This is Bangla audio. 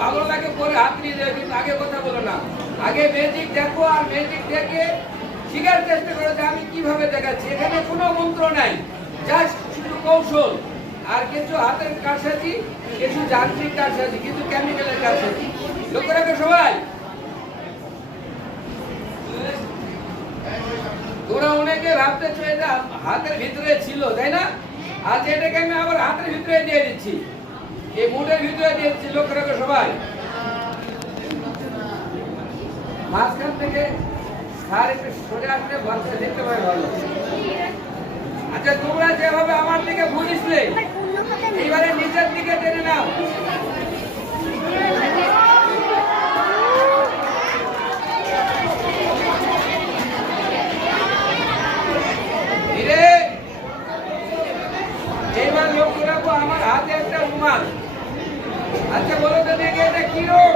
ভালো লাগে পরে হাত নিয়ে দেবে, কিন্তু আগে কথা বলো না। আগে ম্যাজিক দেখো, আর ম্যাজিক দেখে শিখার চেষ্টা করো যে আমি কিভাবে দেখাচ্ছি। এখানে কোনো মন্ত্র নাই, জাস্ট শুধু কৌশল আর কিছু হাতের কারসাজি, কিছু যান্ত্রিক কারসাজি, কিন্তু কেমিক্যালের কারসাজি। লক্ষ্য রাখো সবাই। তোরা অনেকে ভাবতেছো এটা হাতের ভিতরে ছিল, তাই না? আজ এটাকে আমি আবার হাতের ভিতরে দিয়ে দিচ্ছি, এই মুঠের ভিতরে দিয়ে দিচ্ছি। লক্ষ্য রাখো সবাই। মাঝখান থেকে সার একটু সরে আসলে বাচ্চা দেখতে পারে ভালো। আচ্ছা, তোমরা যেভাবে আমার দিকে বুঝিসলে এইবারে নিচের দিকে টেনে নাও। এইবার লক্ষ্য রাখো আমার হাতে একটা রুমাল। আচ্ছা বলো তো দেখে এটা কি রোগ?